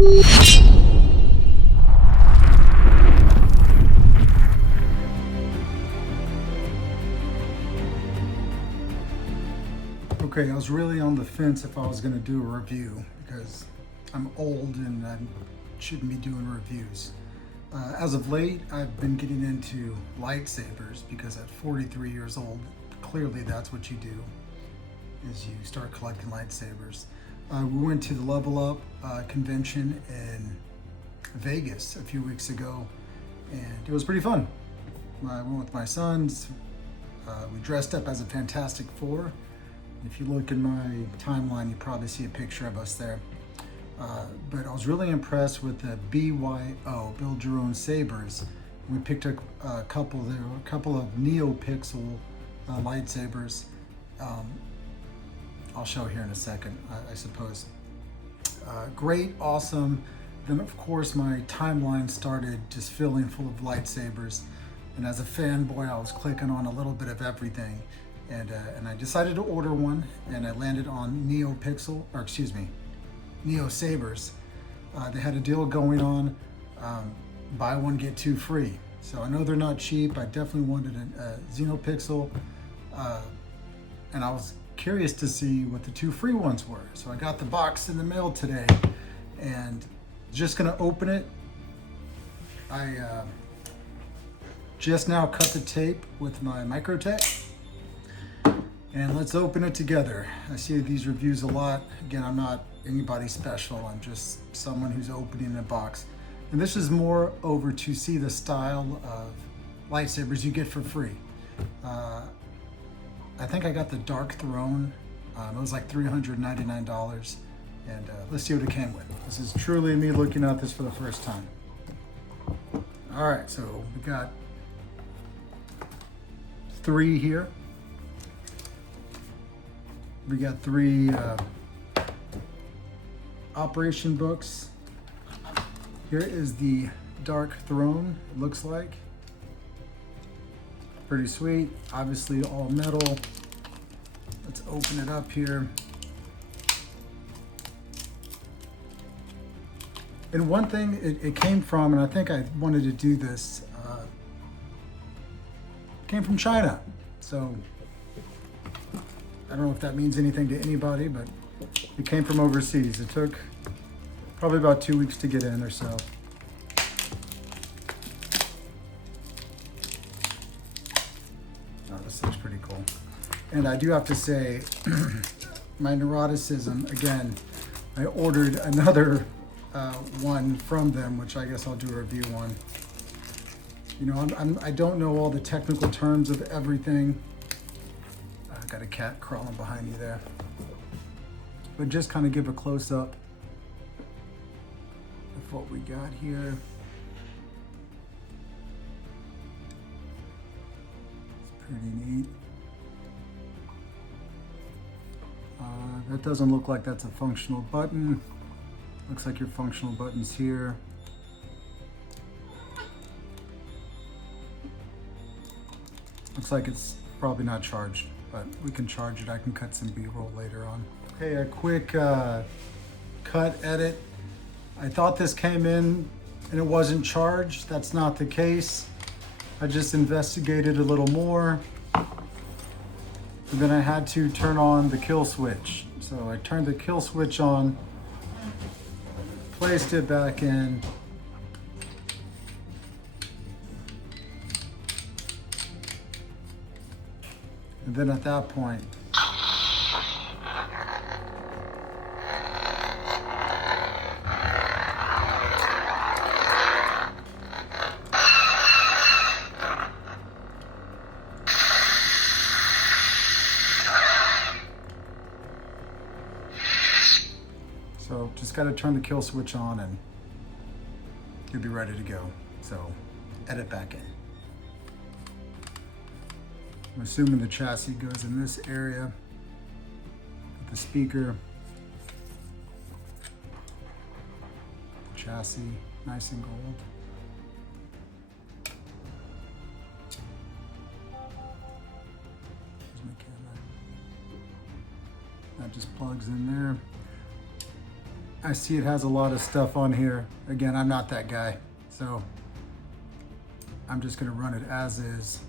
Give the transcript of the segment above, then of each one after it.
Okay, I was really on the fence if I was going to do a review because I'm old and I shouldn't be doing reviews. As of late, I've been getting into lightsabers because at 43 years old, clearly that's what you do, is you start collecting lightsabers. We went to the Level Up convention in Vegas a few weeks ago, and it was pretty fun. I went with my sons. We dressed up as a Fantastic Four. If you look in my timeline, you probably see a picture of us there. But I was really impressed with the BYO, Build Your Own Sabers. We picked a couple. There were a couple of NeoPixel lightsabers. I'll show here in a second, I suppose. Great, awesome. Then of course my timeline started just filling full of lightsabers. And as a fanboy, I was clicking on a little bit of everything. And I decided to order one, and I landed on Neosabers. They had a deal going on, buy one, get two free. So I know they're not cheap. I definitely wanted a Xenopixel, and I was curious to see what the two free ones were. So I got the box in the mail today, and just gonna open it. I just now cut the tape with my Microtech. And let's open it together. I see these reviews a lot. Again, I'm not anybody special. I'm just someone who's opening a box. And this is more over to see the style of lightsabers you get for free. I think I got the Dark Throne. It was like $399. And let's see what it came with. This is truly me looking at this for the first time. All right, so we got 3 here. We got 3 operation books. Here is the Dark Throne, it looks like. Pretty sweet, obviously all metal. Let's open it up here. And one thing it came from, and I think I wanted to do this, came from China. So I don't know if that means anything to anybody, but it came from overseas. It took probably about 2 weeks to get in or so. Oh, this looks pretty cool. And I do have to say, my neuroticism, again, I ordered another one from them, which I guess I'll do a review on. You know, I don't know all the technical terms of everything. Got a cat crawling behind you there. But just kind of give a close-up of what we got here. It's pretty neat. That doesn't look like that's a functional button. Looks like your functional button's here. Looks like it's probably not charged, but we can charge it. I can cut some B-roll later on. Okay, a quick cut edit. I thought this came in and it wasn't charged. That's not the case. I just investigated a little more. And then I had to turn on the kill switch. So I turned the kill switch on, placed it back in. And then at that point, so just got to turn the kill switch on and you'll be ready to go. So edit back in. I'm assuming the chassis goes in this area with the speaker. The chassis, nice and gold. Here's my camera. That just plugs in there. I see it has a lot of stuff on here. Again, I'm not that guy, so I'm just gonna run it as is.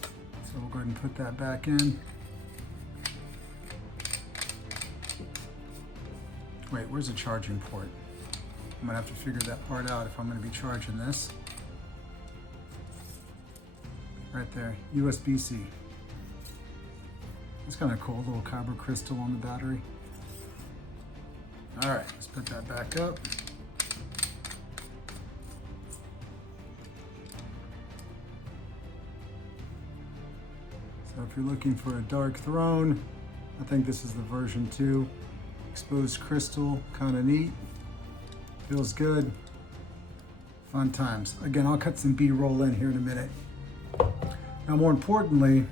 So we'll go ahead and put that back in. Wait, where's the charging port? I'm gonna have to figure that part out if I'm gonna be charging this. Right there, USB-C. It's kind of cool, little kyber crystal on the battery. All right, let's put that back up. So if you're looking for a dark throne, I think this is the version 2. Exposed crystal, kind of neat. Feels good. Fun times. Again, I'll cut some B-roll in here in a minute. Now, more importantly,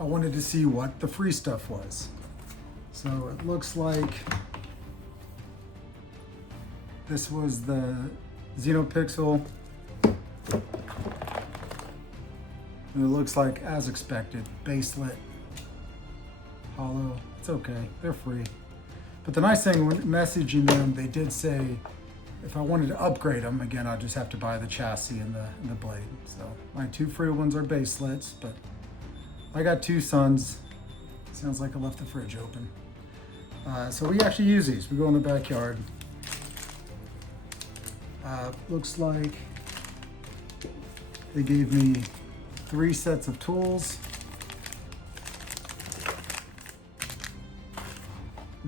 I wanted to see what the free stuff was. So it looks like this was the Xenopixel. And it looks like, as expected, baselit, hollow. It's okay, they're free. But the nice thing when messaging them, they did say if I wanted to upgrade them, again, I'll just have to buy the chassis and the blade. So my 2 free ones are baselets, but I got 2 sons. Sounds like I left the fridge open. So we actually use these. We go in the backyard. Looks like they gave me 3 sets of tools.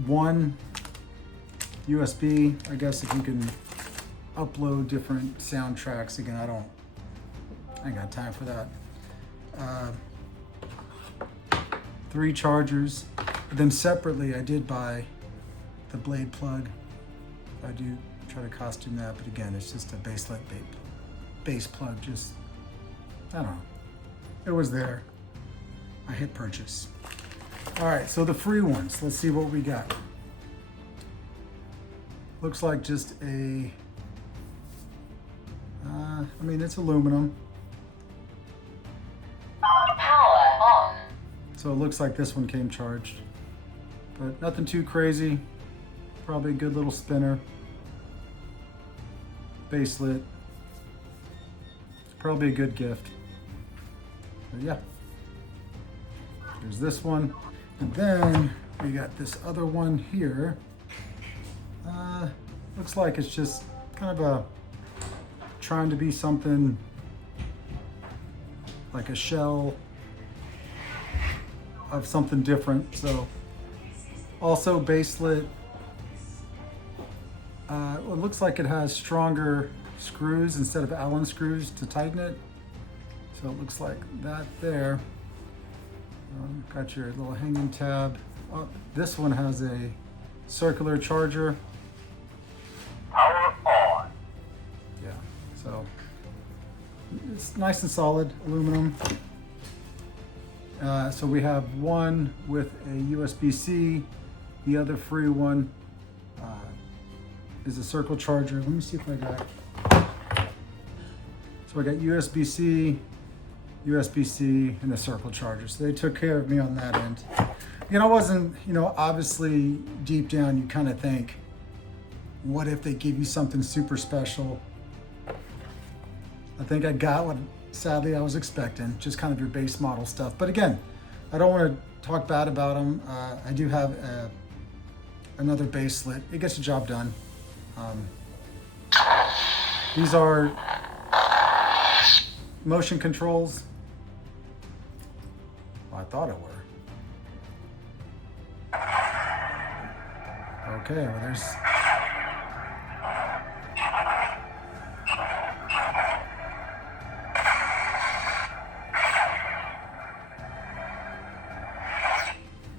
1 USB, I guess if you can upload different soundtracks. Again, I ain't got time for that. 3 chargers. Then separately, I did buy the blade plug. I do try to costume that, but again, it's just a baselet base plug. Just, I don't know. It was there. I hit purchase. All right, so the free ones. Let's see what we got. Looks like just a, I mean, it's aluminum. Power on. So it looks like this one came charged, but nothing too crazy. Probably a good little spinner. Baselit. It's probably a good gift. But yeah. There's this one. And then we got this other one here. Looks like it's just kind of trying to be something like a shell of something different. So also baselit. It looks like it has stronger screws instead of Allen screws to tighten it. So it looks like that there. Got your little hanging tab. Oh, this one has a circular charger. Power on. Yeah, so it's nice and solid aluminum. So we have one with a USB-C. The other free one is a circle charger. Let me see if I got. So I got USB-C, USB-C, and a circle charger. So they took care of me on that end. You know, I wasn't, obviously deep down you kind of think, what if they give you something super special? I think I got what sadly I was expecting, just kind of your base model stuff. But again, I don't want to talk bad about them. I do have another baselet. It gets the job done. These are motion controls. Well, I thought it were. Okay, well there's...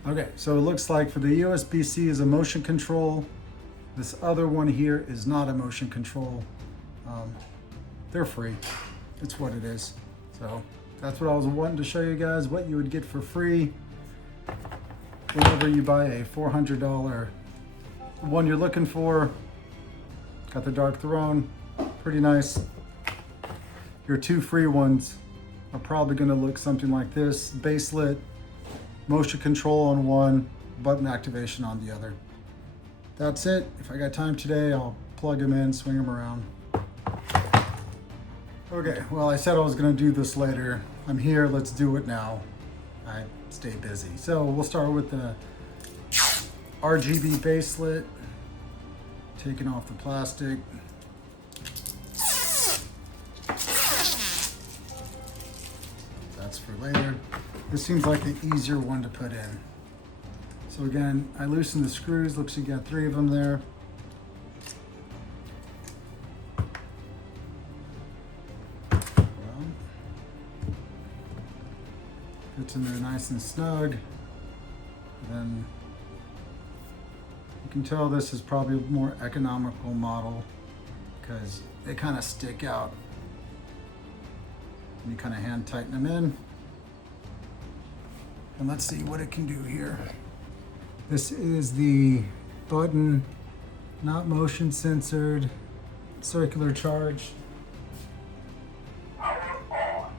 Okay, so it looks like for the USB-C is a motion control. This other one here is not a motion control. They're free. It's what it is. So that's what I was wanting to show you guys, what you would get for free whenever you buy a $400 one you're looking for. Got the Dark Throne, pretty nice. Your 2 free ones are probably gonna look something like this. Baselit, motion control on one, button activation on the other. that's it. If I got time today, I'll plug them in, swing them around. Okay, well, I said I was gonna do this later. I'm here, let's do it now. I stay busy. So we'll start with the RGB baselet, taking off the plastic. That's for later. This seems like the easier one to put in. So again, I loosen the screws. Looks like you got 3 of them there. Well, fits in there nice and snug. And then you can tell this is probably a more economical model because they kind of stick out. And you kind of hand tighten them in. And let's see what it can do here. This is the button, not motion censored, circular charge. Power on.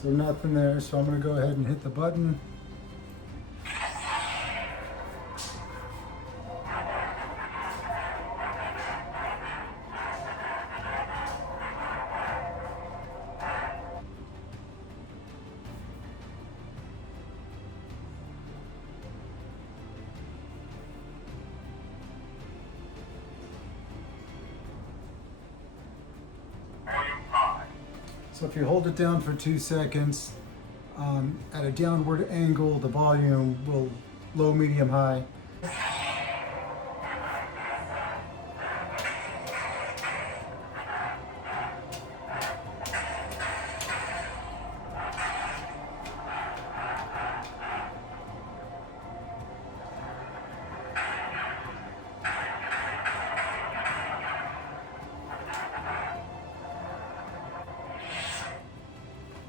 So nothing there, so I'm gonna go ahead and hit the button. So if you hold it down for 2 seconds, at a downward angle, the volume will low, medium, high.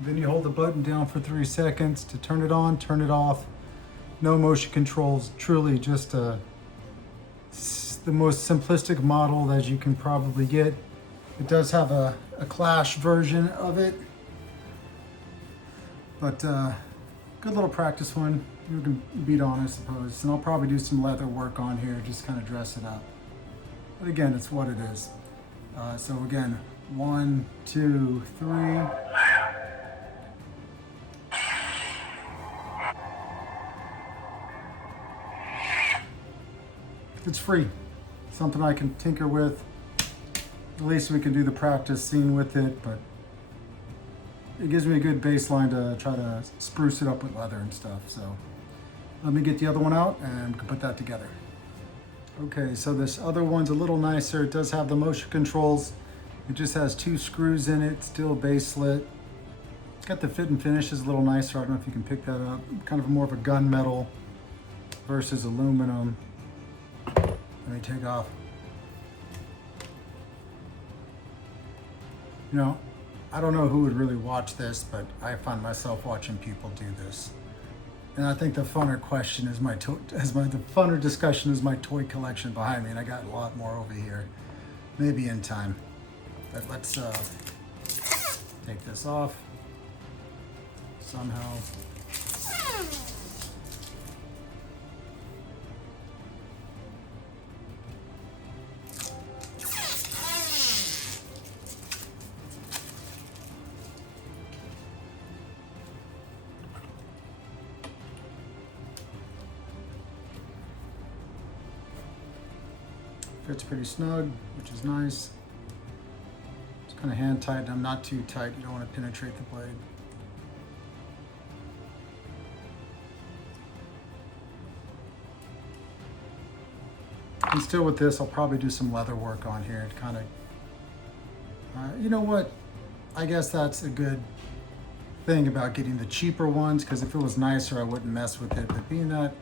Then you hold the button down for 3 seconds to turn it on, turn it off. No motion controls, truly just the most simplistic model that you can probably get. It does have a Clash version of it, but good little practice one. You can beat on, I suppose. And I'll probably do some leather work on here, just kind of dress it up. But again, it's what it is. So again, 1, 2, 3. It's free, something I can tinker with. At least we can do the practice scene with it, but it gives me a good baseline to try to spruce it up with leather and stuff. So let me get the other one out and we can put that together. Okay, so this other one's a little nicer. It does have the motion controls. It just has 2 screws in it, still baselit. It's got the fit and finish is a little nicer. I don't know if you can pick that up. Kind of more of a gunmetal versus aluminum. Let me take off. You know, I don't know who would really watch this, but I find myself watching people do this. And I think the funner question is the funner discussion is my toy collection behind me, and I got a lot more over here. Maybe in time. But let's take this off somehow. Fits pretty snug, which is nice. Just kind of hand tight them, not too tight. You don't want to penetrate the blade. And still with this, I'll probably do some leather work on here to kind of, you know what? I guess that's a good thing about getting the cheaper ones, because if it was nicer, I wouldn't mess with it. But being that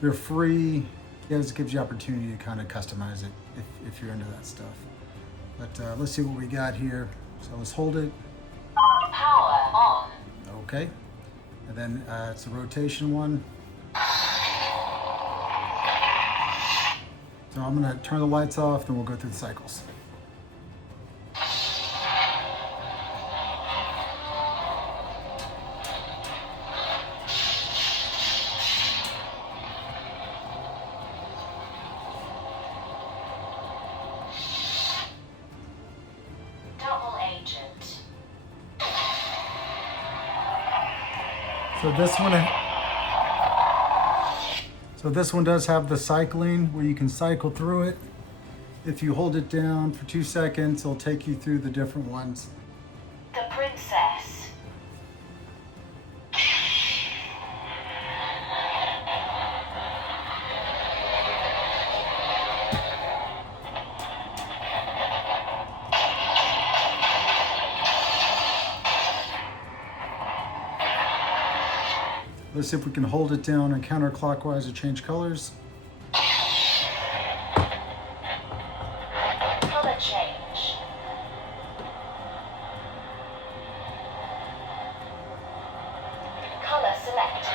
they're free, it just gives you opportunity to kind of customize it if you're into that stuff. But let's see what we got here. So let's hold it. Power on. Okay. And then it's a rotation one. So I'm gonna turn the lights off, then we'll go through the cycles. So this one does have the cycling where you can cycle through it. If you hold it down for 2 seconds, it'll take you through the different ones. The princess. Let's see if we can hold it down and counterclockwise to change colors. Color change. Color select.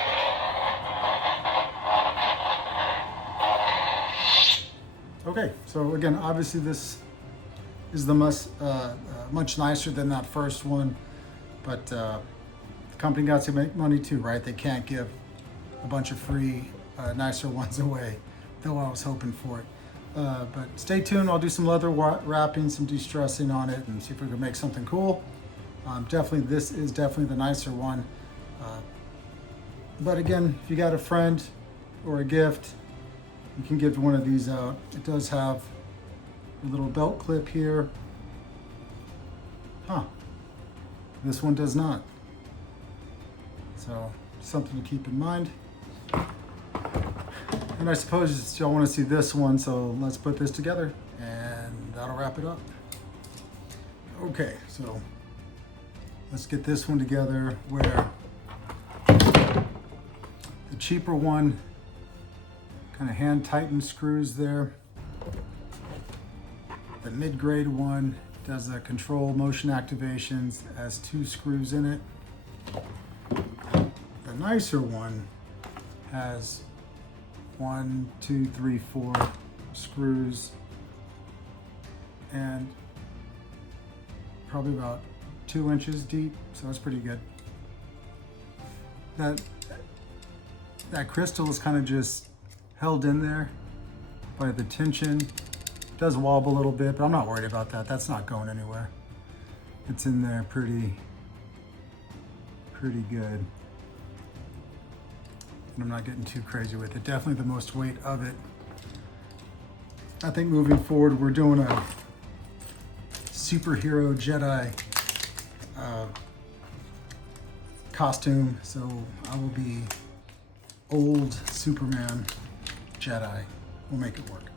Okay, so again, obviously this is the much nicer than that first one, but the company got to make money too, right? They can't give a bunch of free, nicer ones away, though I was hoping for it. But stay tuned. I'll do some leather wrapping, some de-stressing on it, and see if we can make something cool. This is definitely the nicer one. But again, if you got a friend or a gift, you can give one of these out. It does have a little belt clip here. Huh. This one does not. So something to keep in mind. And I suppose y'all want to see this one, so let's put this together and that'll wrap it up. Okay, so let's get this one together where the cheaper one kind of hand tighten screws there. The mid-grade one does a control motion activations, has 2 screws in it. The nicer one has 1, 2, 3, 4 screws and probably about 2 inches deep, so that's pretty good. That crystal is kind of just held in there by the tension. It does wobble a little bit, but I'm not worried about that. That's not going anywhere. It's in there pretty good. And I'm not getting too crazy with it. Definitely the most weight of it. I think moving forward, we're doing a superhero Jedi costume. So I will be old Superman Jedi. We'll make it work.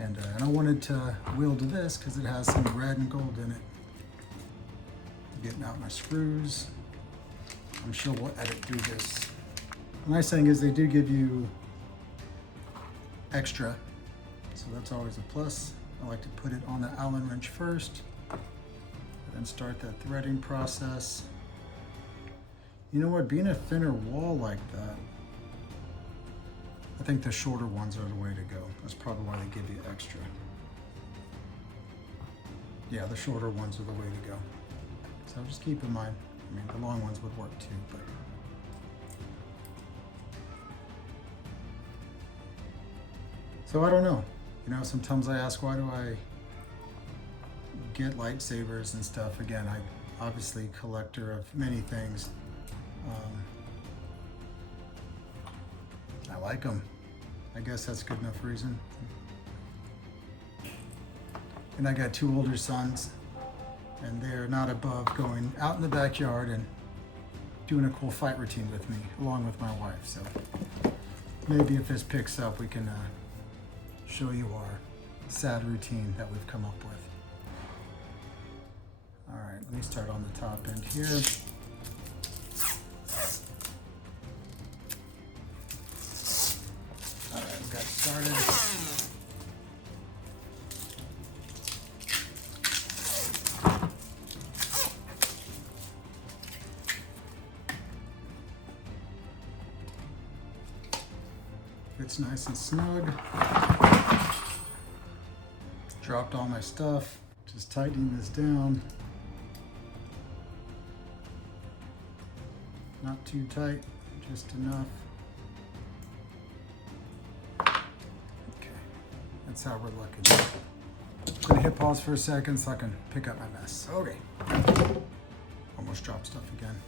And I wanted to wield this because it has some red and gold in it. Getting out my screws. I'm sure we'll edit through this. The nice thing is they do give you extra, so that's always a plus. I like to put it on the Allen wrench first, and then start that threading process. You know what, being a thinner wall like that, I think the shorter ones are the way to go. That's probably why they give you extra. Yeah, the shorter ones are the way to go. So just keep in mind, I mean, the long ones would work too, but. So I don't know. You know, sometimes I ask, why do I get lightsabers and stuff? Again, I'm obviously a collector of many things. I like them. I guess that's good enough reason. And I got 2 older sons, and they're not above going out in the backyard and doing a cool fight routine with me, along with my wife. So maybe if this picks up, we can show you our sad routine that we've come up with. All right, let me start on the top end here. All right, we got started. It's nice and snug. Dropped all my stuff. Just tightening this down. Not too tight, just enough. Okay, that's how we're looking. I'm gonna hit pause for a second so I can pick up my mess. Okay. Almost dropped stuff again.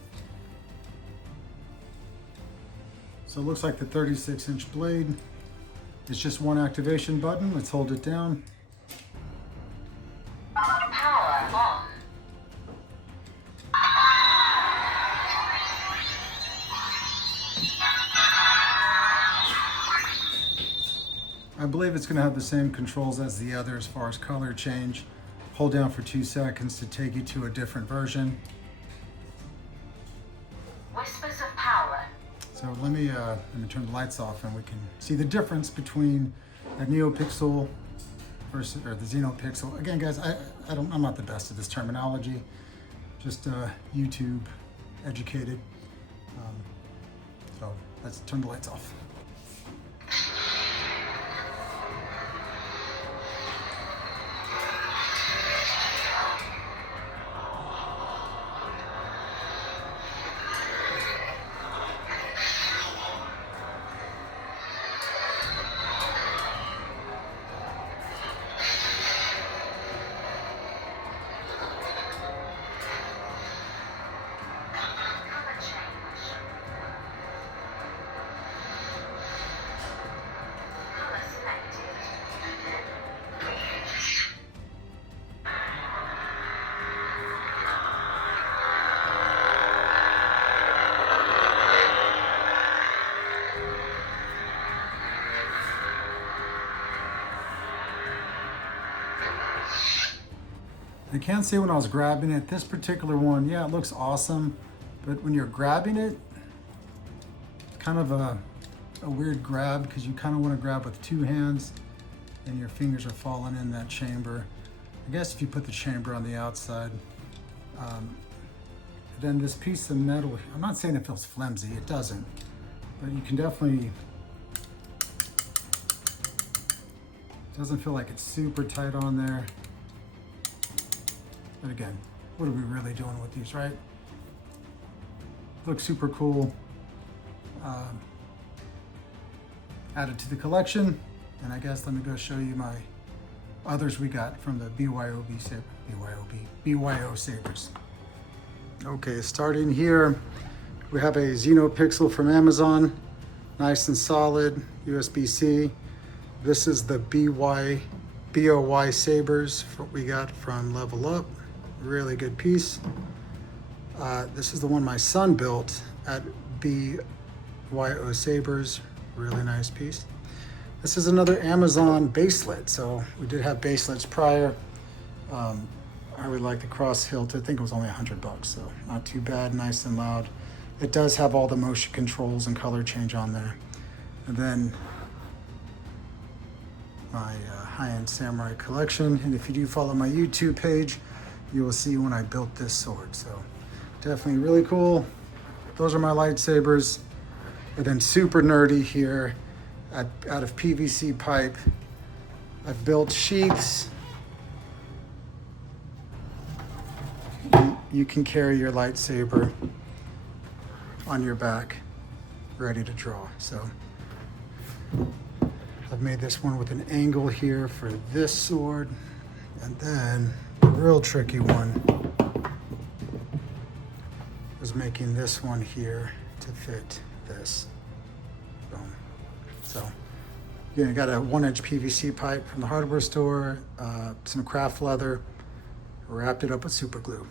So it looks like the 36-inch blade is just one activation button. Let's hold it down. Power on. I believe it's going to have the same controls as the other as far as color change. Hold down for 2 seconds to take you to a different version. Whispers of power. So let me turn the lights off and we can see the difference between a NeoPixel versus the XenoPixel. Again, guys, I'm not the best at this terminology. Just YouTube educated. So let's turn the lights off. I can't say when I was grabbing it, this particular one, yeah, it looks awesome, but when you're grabbing it, it's kind of a weird grab because you kind of want to grab with 2 hands and your fingers are falling in that chamber. I guess if you put the chamber on the outside, then this piece of metal, I'm not saying it feels flimsy, it doesn't, but you can definitely, it doesn't feel like it's super tight on there. But again, what are we really doing with these, right? Looks super cool. Added to the collection. And I guess let me go show you my others we got from the BYO Sabers. Okay, starting here, we have a XenoPixel from Amazon. Nice and solid, USB-C. This is the BOY Sabers we got from Level Up. Really good piece. This is the one my son built at BYO Sabers. Really nice piece. This is another Amazon baselet. So we did have baselets prior. I really like the cross hilt. I think it was only $100, so not too bad. Nice and loud. It does have all the motion controls and color change on there. And then my high-end samurai collection. And if you do follow my YouTube page, you will see when I built this sword. So definitely really cool. Those are my lightsabers. And then super nerdy here, out of PVC pipe. I've built sheaths. You can carry your lightsaber on your back, ready to draw. So I've made this one with an angle here for this sword. And then the real tricky one was making this one here to fit this. Boom. So you got a 1-inch PVC pipe from the hardware store, some craft leather, wrapped it up with super glue.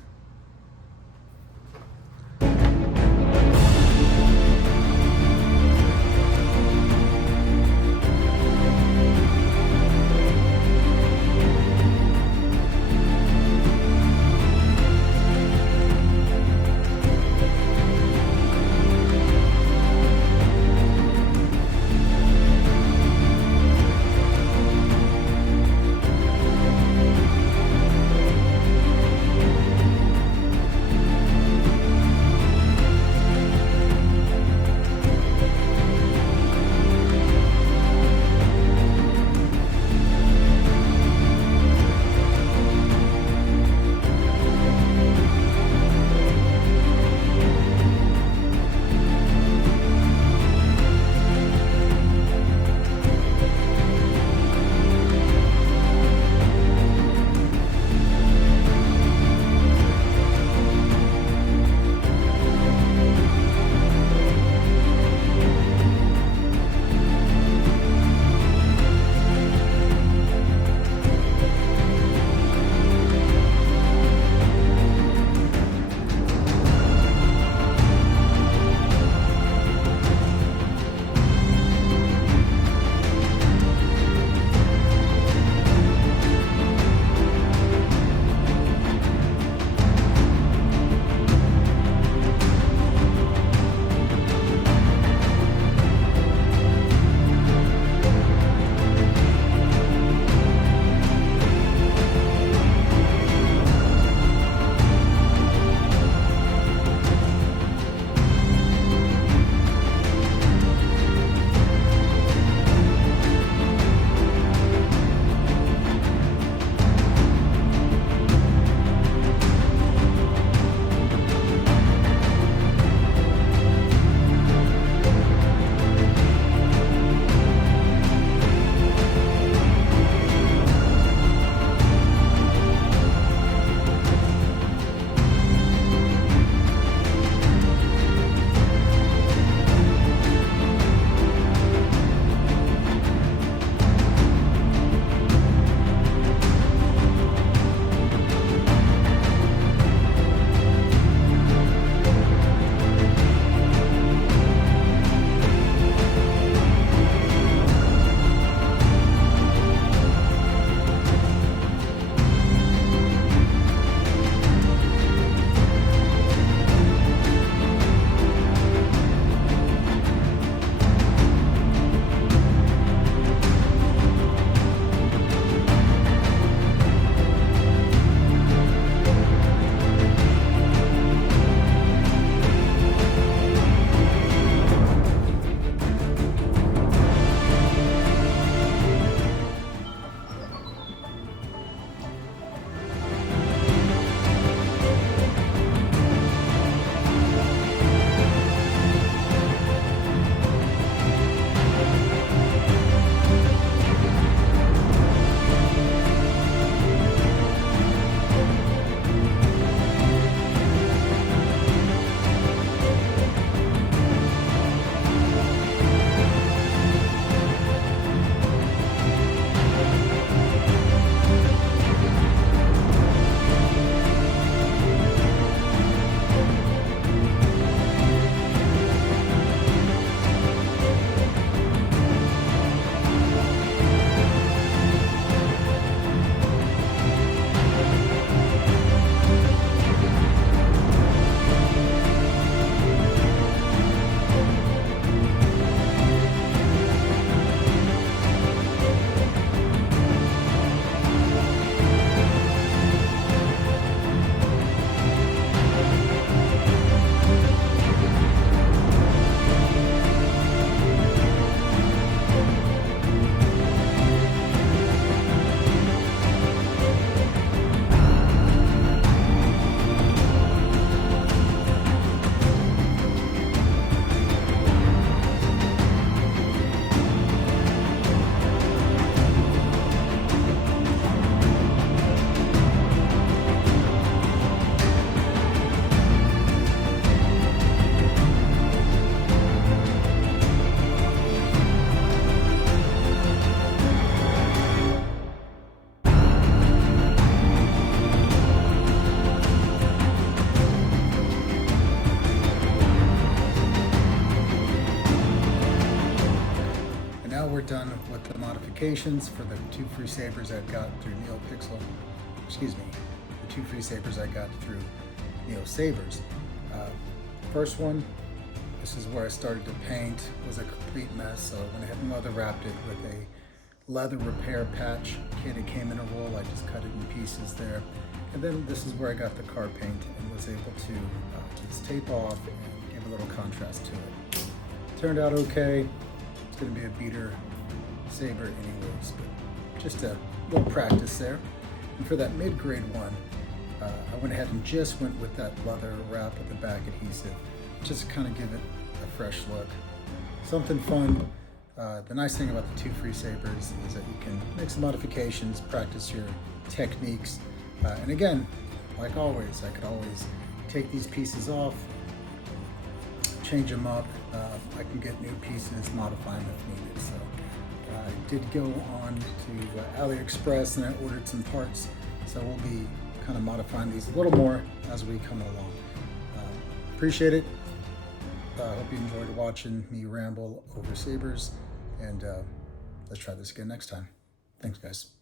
we're done with the modifications for the 2 free sabers I got through NeoPixel. Excuse me, the 2 free sabers I got through Neosabers. First one, this is where I started to paint, was a complete mess, so I went ahead and leather wrapped it with a leather repair patch kit. It came in a roll, I just cut it in pieces there. And then this is where I got the car paint and was able to just tape off and give a little contrast to it. Turned out okay. It's gonna be a beater saber anyways, but just a little practice there. And for that mid-grade one, I went ahead and just went with that leather wrap with the back adhesive, just to kind of give it a fresh look. Something fun. The nice thing about the 2 free sabers is that you can make some modifications, practice your techniques. And again, like always, I could always take these pieces off, change them up. I can get new pieces, modify them if needed. So I did go on to AliExpress and I ordered some parts. So we'll be kind of modifying these a little more as we come along. Appreciate it. Hope you enjoyed watching me ramble over sabers, and let's try this again next time. Thanks, guys.